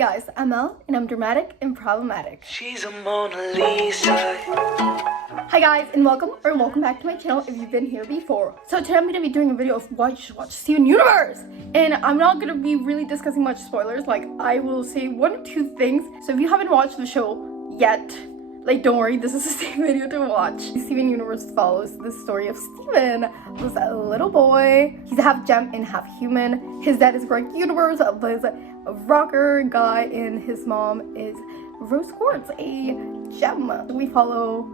guys, I'm Elle, and I'm dramatic and problematic. She's a Mona Lisa. Hi guys, and welcome back to my channel if you've been here before. So today I'm going to be doing a video of why you should watch Steven Universe. And I'm not going to be really discussing much spoilers, like I will say one or two things. So if you haven't watched the show yet, like don't worry, this is the same video to watch. Steven Universe follows the story of Steven, who's a little boy. He's half gem and half human. His dad is Greg Universe, was a rocker guy, and his mom is Rose Quartz, a gem. We follow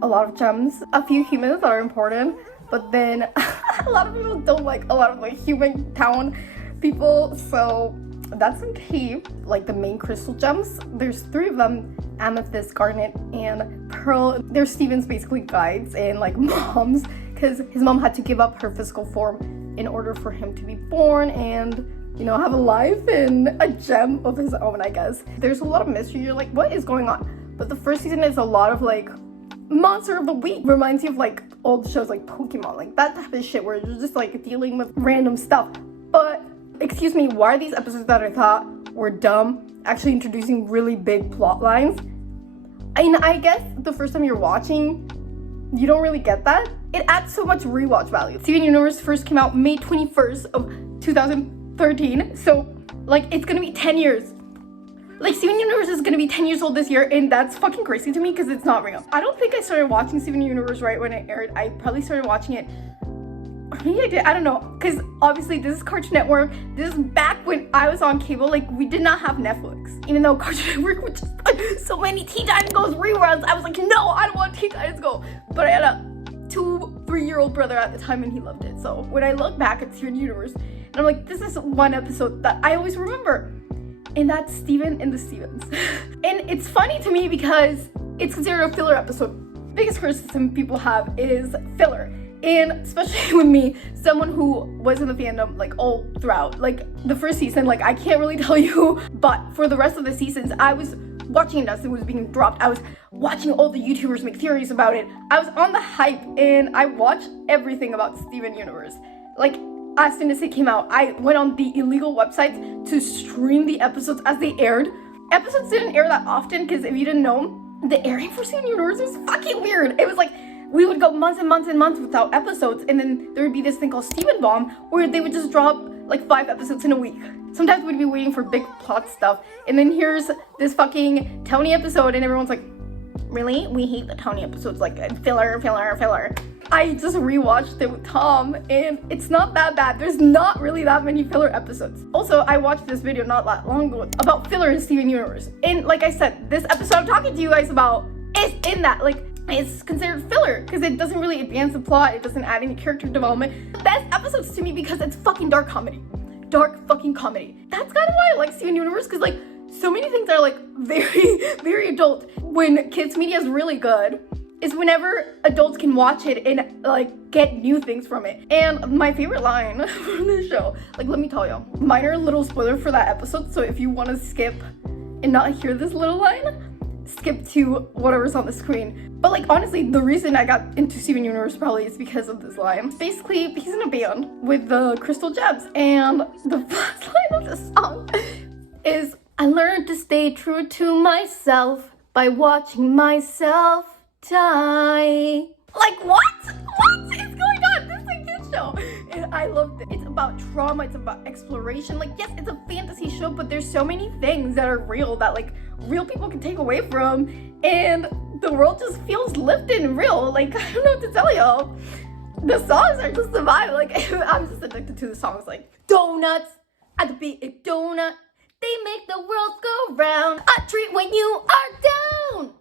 a lot of gems, a few humans that are important, but then a lot of people don't like a lot of like human town people, so that's some tea. Like the main crystal gems, there's 3 of them: amethyst, garnet, and pearl. They're Steven's basically guides and like moms, because his mom had to give up her physical form in order for him to be born and, you know, have a life in a gem of his own, I guess. There's a lot of mystery. You're like, what is going on? But the first season is a lot of like monster of the week. Reminds you of like old shows like Pokemon, like that type of shit where you're just like dealing with random stuff. But excuse me, why are these episodes that I thought were dumb actually introducing really big plot lines? And I guess the first time you're watching, you don't really get that. It adds so much rewatch value. Steven Universe first came out May 21st of 2013, so like it's gonna be 10 years. Like Steven Universe is gonna be 10 years old this year, and that's fucking crazy to me because it's not real. I don't think I started watching Steven Universe right when it aired. I probably started watching it, or maybe I did, I don't know, because obviously this is Cartoon Network. This is back when I was on cable. Like we did not have Netflix, even though Cartoon Network would just put so many Teen Titans Go reruns. I was like, no, I don't want Teen Titans Go. But I had a 2-3-year-old brother at the time and he loved it. So when I look back at Steven Universe, and I'm like, this is one episode that I always remember, and that's Steven and the Stevens. And it's funny to me because it's considered a filler episode. Biggest criticism people have is filler. And especially with me, someone who was in the fandom like all throughout, like the first season, like I can't really tell you, but for the rest of the seasons, I was watching it as it was being dropped. I was watching all the YouTubers make theories about it. I was on the hype and I watched everything about Steven Universe. Like as soon as it came out, I went on the illegal websites to stream the episodes as they aired. Episodes didn't air that often because if you didn't know, the airing for Steven Universe was fucking weird. It was like we would go months and months and months without episodes, and then there would be this thing called Steven Bomb where they would just drop like 5 episodes in a week. Sometimes we'd be waiting for big plot stuff, and then here's this fucking Tony episode and everyone's like, really? We hate the Tony episodes, like filler. I just rewatched it with Tom and it's not that bad. There's not really that many filler episodes. Also, I watched this video not that long ago about filler in Steven Universe. And like I said, this episode I'm talking to you guys about is in that, like, it's considered filler because it doesn't really advance the plot. It doesn't add any character development. The best episodes to me because it's fucking dark comedy. Dark fucking comedy. That's kind of why I like Steven Universe, because like so many things are like very adult. When kids media is really good is whenever adults can watch it and like get new things from it. And my favorite line from the show, like let me tell you, minor little spoiler for that episode, so if you want to skip and not hear this little line, skip to whatever's on the screen. But like honestly, the reason I got into Steven Universe probably is because of this line. Basically, he's in a band with the Crystal Gems, and the first line of the song is, I learned to stay true to myself by watching myself die. Like what is going on? This is a kid show and I loved it. It's about trauma, it's about exploration. Like yes, it's a fantasy show, but there's so many things that are real that like real people can take away from, and the world just feels lifted and real. Like I don't know what to tell y'all. The songs are just the vibe. Like I'm just addicted to the songs, like donuts at the beat of donut, they make the world go round, a treat when you are down.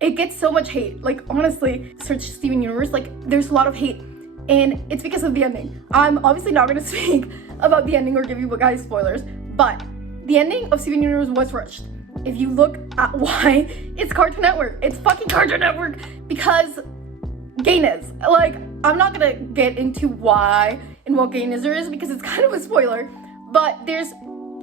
It gets so much hate. Like honestly, search Steven Universe, like there's a lot of hate, and it's because of the ending. I'm obviously not gonna speak about the ending or give you guys spoilers, but the ending of Steven Universe was rushed. If you look at why, it's Cartoon Network. It's fucking Cartoon Network because gayness. Like I'm not gonna get into why and what gayness there is because it's kind of a spoiler, but there's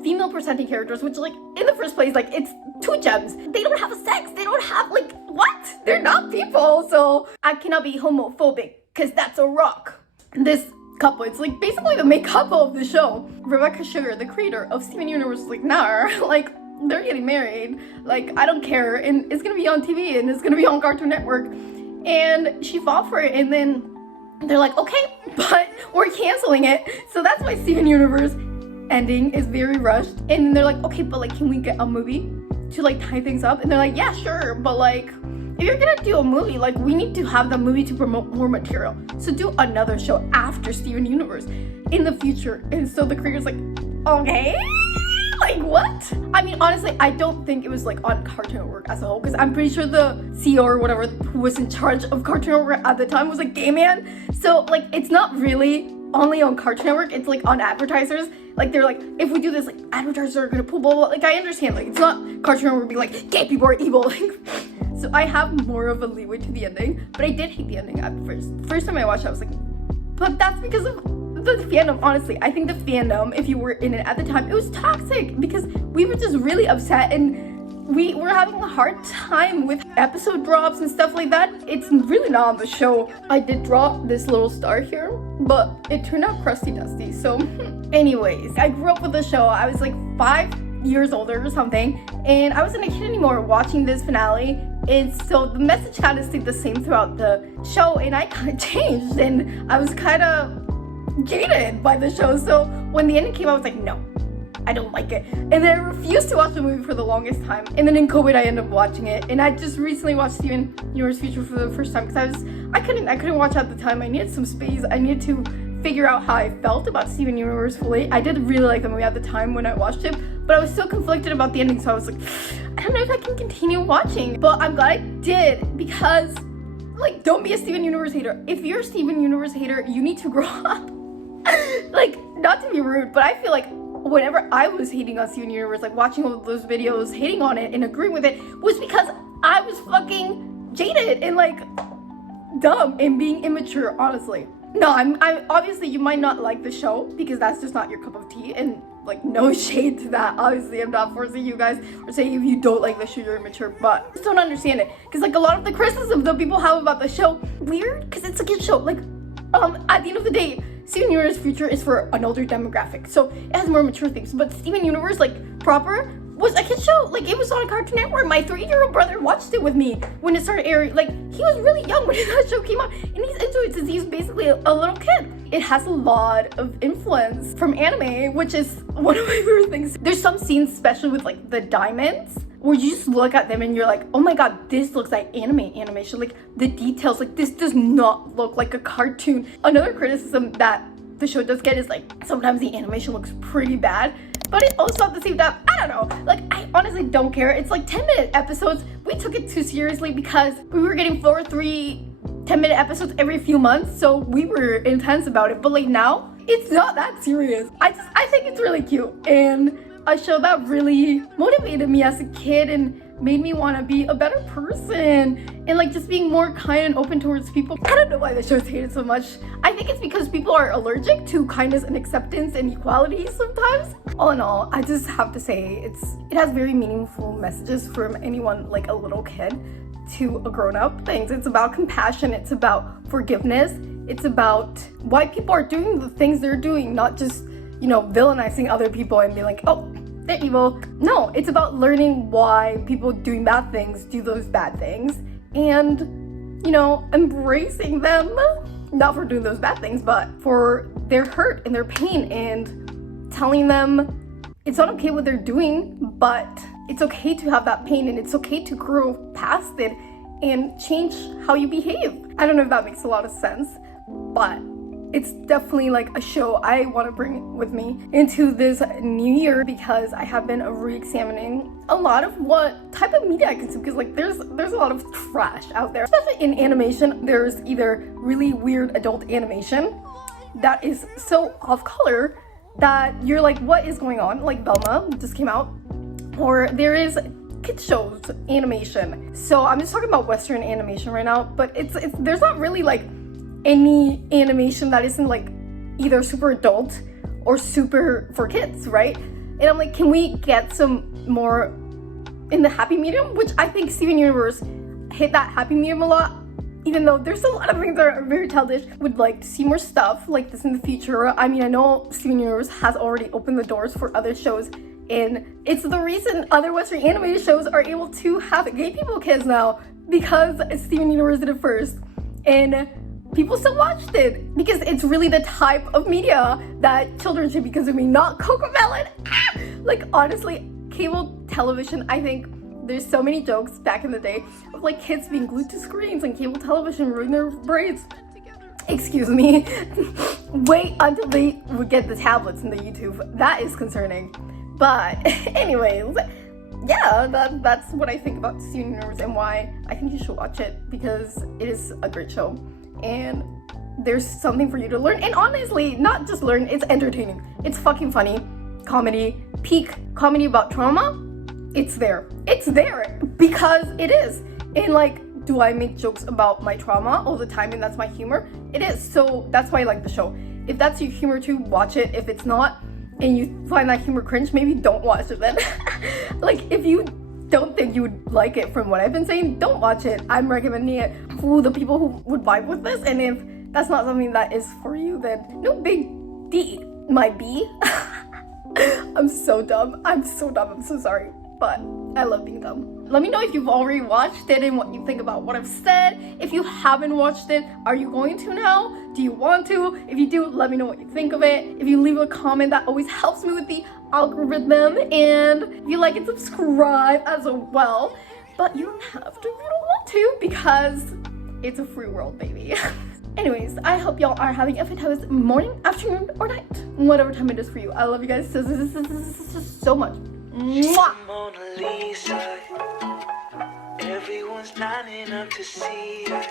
female presenting characters, which like in the first place, like it's 2 gems. They don't have a sex. They don't have like, what? They're not people. So I cannot be homophobic because that's a rock. This couple. It's like basically the main couple of the show. Rebecca Sugar, the creator of Steven Universe, was like, nah, like they're getting married. Like I don't care, and it's gonna be on TV and it's gonna be on Cartoon Network. And she fought for it, and then they're like, okay, but we're canceling it. So that's why Steven Universe ending is very rushed. And they're like, okay, but like, can we get a movie to like tie things up? And they're like, yeah, sure, but like, if you're gonna do a movie, like we need to have the movie to promote more material. So do another show after Steven Universe in the future. And so the creator's like, okay, like what? I mean, honestly, I don't think it was like on Cartoon Network as a whole, because I'm pretty sure the CEO or whatever who was in charge of Cartoon Network at the time was a gay man. So like, it's not really only on Cartoon Network, it's like on advertisers. Like they're like, if we do this, like advertisers are gonna pull blah blah. Like I understand, like it's not Cartoon Network being like gay people are evil. Like, so I have more of a leeway to the ending, but I did hate the ending at first. First time I watched it, I was like, but that's because of the fandom. Honestly, I think the fandom, if you were in it at the time, it was toxic because we were just really upset and we were having a hard time with episode drops and stuff like that. It's really not on the show. I did draw this little star here, but it turned out crusty dusty. So anyways, I grew up with the show. I was like 5 years older or something, and I wasn't a kid anymore watching this finale. And so the message kind of stayed the same throughout the show, and I kind of changed, and I was kind of jaded by the show. So when the ending came, I was like, no, I don't like it. And then I refused to watch the movie for the longest time. And then in COVID, I ended up watching it. And I just recently watched Steven Universe Future for the first time because I couldn't watch at the time. I needed some space. I needed to figure out how I felt about Steven Universe fully. I did really like the movie at the time when I watched it, but I was still conflicted about the ending. So I was like, I don't know if I can continue watching. But I'm glad I did, because like, don't be a Steven Universe hater. If you're a Steven Universe hater, you need to grow up. Like, not to be rude, but I feel like whenever I was hating on Steven Universe, like watching all of those videos, hating on it and agreeing with it, was because I was fucking jaded and like dumb and being immature, honestly. No, I'm obviously you might not like the show because that's just not your cup of tea, and like no shade to that. Obviously, I'm not forcing you guys or saying if you don't like the show you're immature, but I just don't understand it because like a lot of the criticism that people have about the show, weird because it's a kid show. Like at the end of the day, Steven Universe Future is for an older demographic, so it has more mature things. But Steven Universe, like proper, was a kid show. Like it was on Cartoon Network. My 3-year-old brother watched it with me when it started airing. Like he was really young when that show came out, and he's into it since he's basically a little kid. It has a lot of influence from anime, which is one of my favorite things. There's some scenes, especially with like the diamonds, where you just look at them and you're like, oh my god, this looks like animation. Like the details, like this does not look like a cartoon. Another criticism that the show does get is like sometimes the animation looks pretty bad, but it also at the same time, I don't know, like I honestly don't care. It's like 10-minute episodes. We took it too seriously because we were getting 4 or 3 10-minute episodes every few months, so we were intense about it. But like now, it's not that serious. I think it's really cute, and a show that really motivated me as a kid and made me want to be a better person and like just being more kind and open towards people. I don't know why the show's hated so much. I think it's because people are allergic to kindness and acceptance and equality sometimes. All in all, I just have to say it has very meaningful messages from anyone like a little kid to a grown-up things. It's about compassion, it's about forgiveness, it's about why people are doing the things they're doing, not just, you know, villainizing other people and being like, oh, they're evil. No, it's about learning why people doing bad things do those bad things and, you know, embracing them, not for doing those bad things, but for their hurt and their pain, and telling them it's not okay what they're doing, but it's okay to have that pain and it's okay to grow past it and change how you behave. I don't know if that makes a lot of sense, but it's definitely like a show I want to bring with me into this new year, because I have been re-examining a lot of what type of media I consume, because like there's a lot of trash out there, especially in animation. There's either really weird adult animation that is so off color that you're like, what is going on? Like Velma just came out, or there is kids shows animation. So I'm just talking about Western animation right now, but it's there's not really like any animation that isn't like either super adult or super for kids, right? And I'm like, can we get some more in the happy medium? Which I think Steven Universe hit that happy medium a lot, even though there's a lot of things that are very childish, would like to see more stuff like this in the future. I mean, I know Steven Universe has already opened the doors for other shows, and it's the reason other Western animated shows are able to have gay people kids now, because Steven Universe did it first. And people still watched it because it's really the type of media that children should be consuming, not Cocomelon. Like, honestly, cable television, I think there's so many jokes back in the day of like kids being glued to screens and cable television ruining their brains. Excuse me. Wait until they would get the tablets and the YouTube. That is concerning. But anyways, yeah, that's what I think about Steven Universe and why I think you should watch it, because it is a great show and there's something for you to learn. And honestly, not just learn, it's entertaining. It's fucking funny. Comedy, peak comedy about trauma. It's there because it is. And like, do I make jokes about my trauma all the time and that's my humor? It is. So that's why I like the show. If that's your humor too, watch it. If it's not and you find that humor cringe, maybe don't watch it then. Like, if you don't think you would like it from what I've been saying, don't watch it. I'm recommending it for the people who would vibe with this, and if that's not something that is for you, then no big D. My B. I'm so dumb. I'm so sorry. But I love being dumb. Let me know if you've already watched it and what you think about what I've said. If you haven't watched it, are you going to now? Do you want to? If you do, let me know what you think of it. If you leave a comment, that always helps me with the algorithm. And if you like it, subscribe as well. But you don't have to if you don't want to, because it's a free world, baby. Anyways, I hope y'all are having a fantastic morning, afternoon, or night. Whatever time it is for you. I love you guys so much. Mwah! Mona Lisa. Everyone's lining up to see her.